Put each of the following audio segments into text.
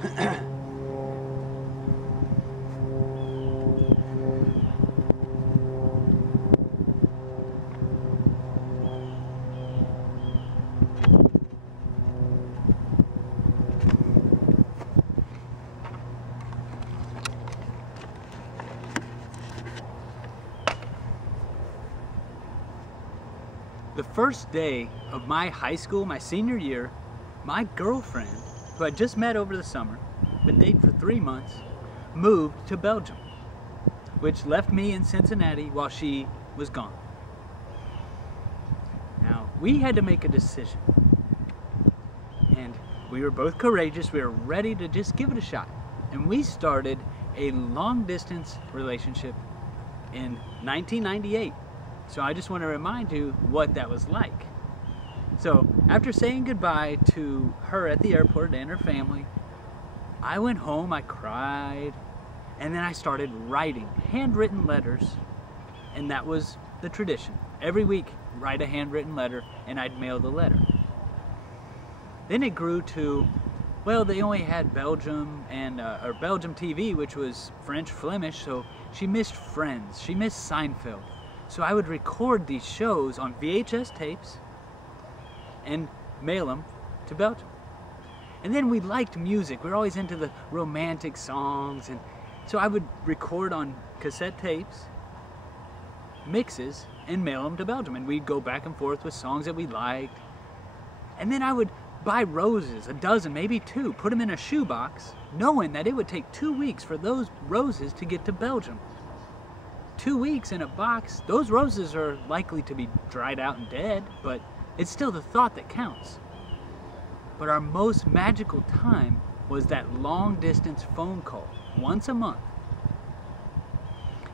The first day of my high school, my senior year, my girlfriend, who I just met over the summer, been dating for 3 months, moved to Belgium, which left me in Cincinnati while she was gone. Now, we had to make a decision, and we were both courageous. We were ready to just give it a shot, and we started a long-distance relationship in 1998. So I just want to remind you what that was like. So after saying goodbye to her at the airport and her family, I went home, I cried, and then I started writing handwritten letters, and that was the tradition. Every week, write a handwritten letter, and I'd mail the letter. Then it grew to, well, they only had Belgium and or Belgium TV, which was French Flemish, so she missed Friends, she missed Seinfeld. So I would record these shows on VHS tapes and mail them to Belgium. And then we liked music. We were always into the romantic songs. And so I would record on cassette tapes, mixes, and mail them to Belgium. And we'd go back and forth with songs that we liked. And then I would buy roses, a dozen, maybe 2, put them in a shoebox, knowing that it would take 2 weeks for those roses to get to Belgium. 2 weeks in a box, those roses are likely to be dried out and dead, but it's still the thought that counts. But our most magical time was that long distance phone call, once a month.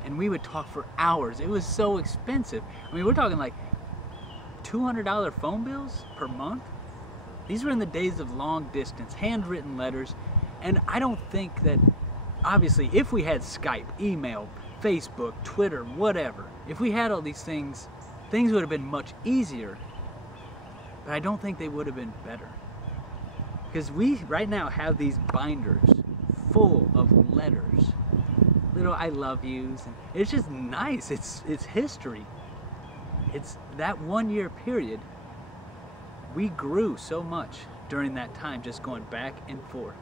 And we would talk for hours. It was so expensive. I mean, we're talking like $200 phone bills per month. These were in the days of long distance, handwritten letters. And I don't think that, obviously, if we had Skype, email, Facebook, Twitter, whatever, if we had all these things, things would have been much easier, but I don't think they would have been better. Because we right now have these binders full of letters, little I love yous, and it's just nice. It's history. It's that 1 year period. We grew so much during that time, just going back and forth.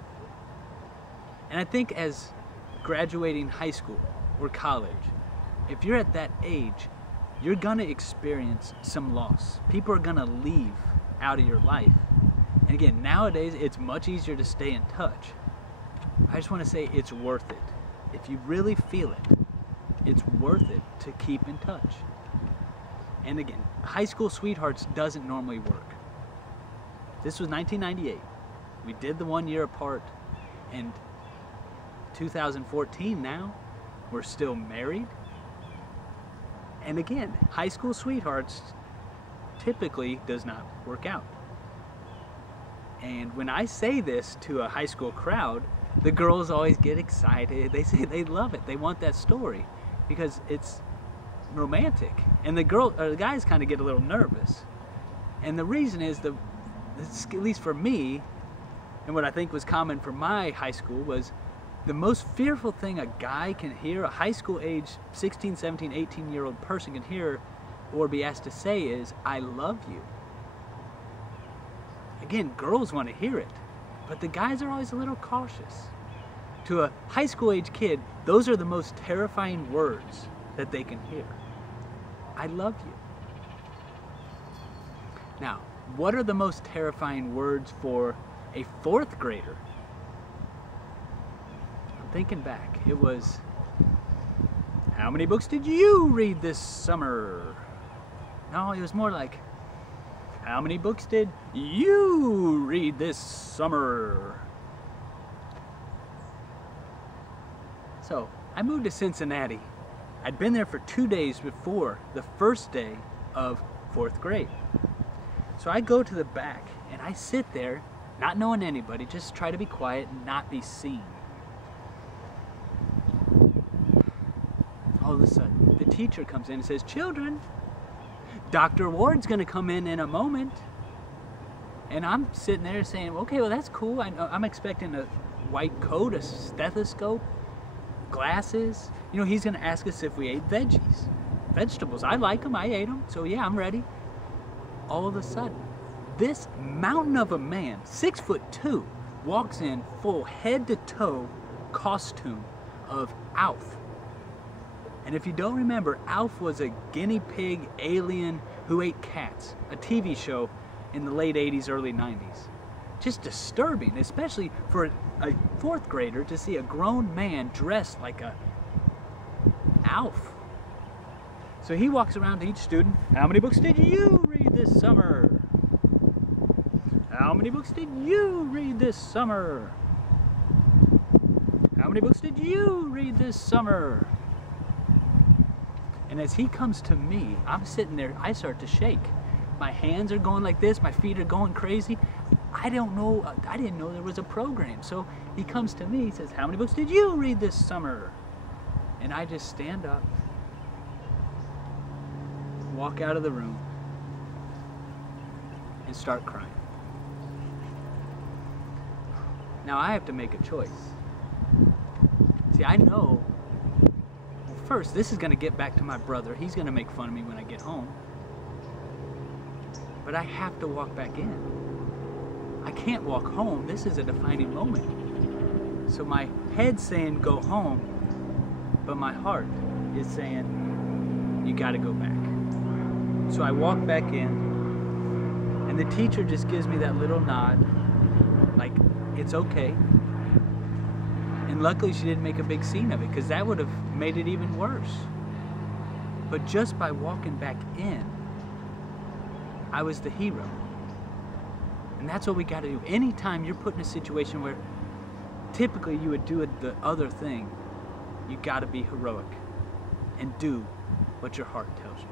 And I think as graduating high school or college, if you're at that age, you're gonna experience some loss. People are gonna leave out of your life. And again, nowadays, it's much easier to stay in touch. I just wanna say it's worth it. If you really feel it, it's worth it to keep in touch. And again, high school sweethearts doesn't normally work. This was 1998. We did the 1 year apart, and 2014 now, we're still married. And again, high school sweethearts typically does not work out. And when I say this to a high school crowd, the girls always get excited. They say they love it. They want that story because it's romantic. And the guys kind of get a little nervous. And the reason is, at least for me, and what I think was common for my high school, was the most fearful thing a guy can hear, a high school age 16, 17, 18-year-old person can hear or be asked to say is, I love you. Again, girls want to hear it, but the guys are always a little cautious. To a high school age kid, those are the most terrifying words that they can hear. I love you. Now, what are the most terrifying words for a 4th grader? Thinking back, it was, how many books did you read this summer? No, it was more like, how many books did you read this summer? So, I moved to Cincinnati. I'd been there for 2 days before the first day of 4th grade. So I go to the back and I sit there, not knowing anybody, just try to be quiet and not be seen. All of a sudden, the teacher comes in and says, children, Dr. Ward's gonna come in a moment. And I'm sitting there saying, okay, well, that's cool. I'm expecting a white coat, a stethoscope, glasses. You know, he's going to ask us if we ate vegetables. I like them. I ate them. So, yeah, I'm ready. All of a sudden, this mountain of a man, 6'2", walks in full head to toe costume of Alf. And if you don't remember, Alf was a guinea pig alien who ate cats, a TV show in the late 80s, early 90s. Just disturbing, especially for a fourth grader to see a grown man dressed like a Alf. So he walks around to each student, how many books did you read this summer? How many books did you read this summer? How many books did you read this summer? And as he comes to me, I'm sitting there, I start to shake. My hands are going like this, my feet are going crazy. I didn't know there was a program. So he comes to me, he says, how many books did you read this summer? And I just stand up, walk out of the room, and start crying. Now I have to make a choice. See, I know, well, first, this is going to get back to my brother. He's going to make fun of me when I get home. But I have to walk back in. I can't walk home. This is a defining moment. So my head's saying go home, but my heart is saying you got to go back. So I walk back in, and the teacher just gives me that little nod, like, it's okay. And luckily she didn't make a big scene of it, because that would have made it even worse. But just by walking back in, I was the hero. And that's what we got to do. Anytime you're put in a situation where typically you would do the other thing, you got to be heroic and do what your heart tells you.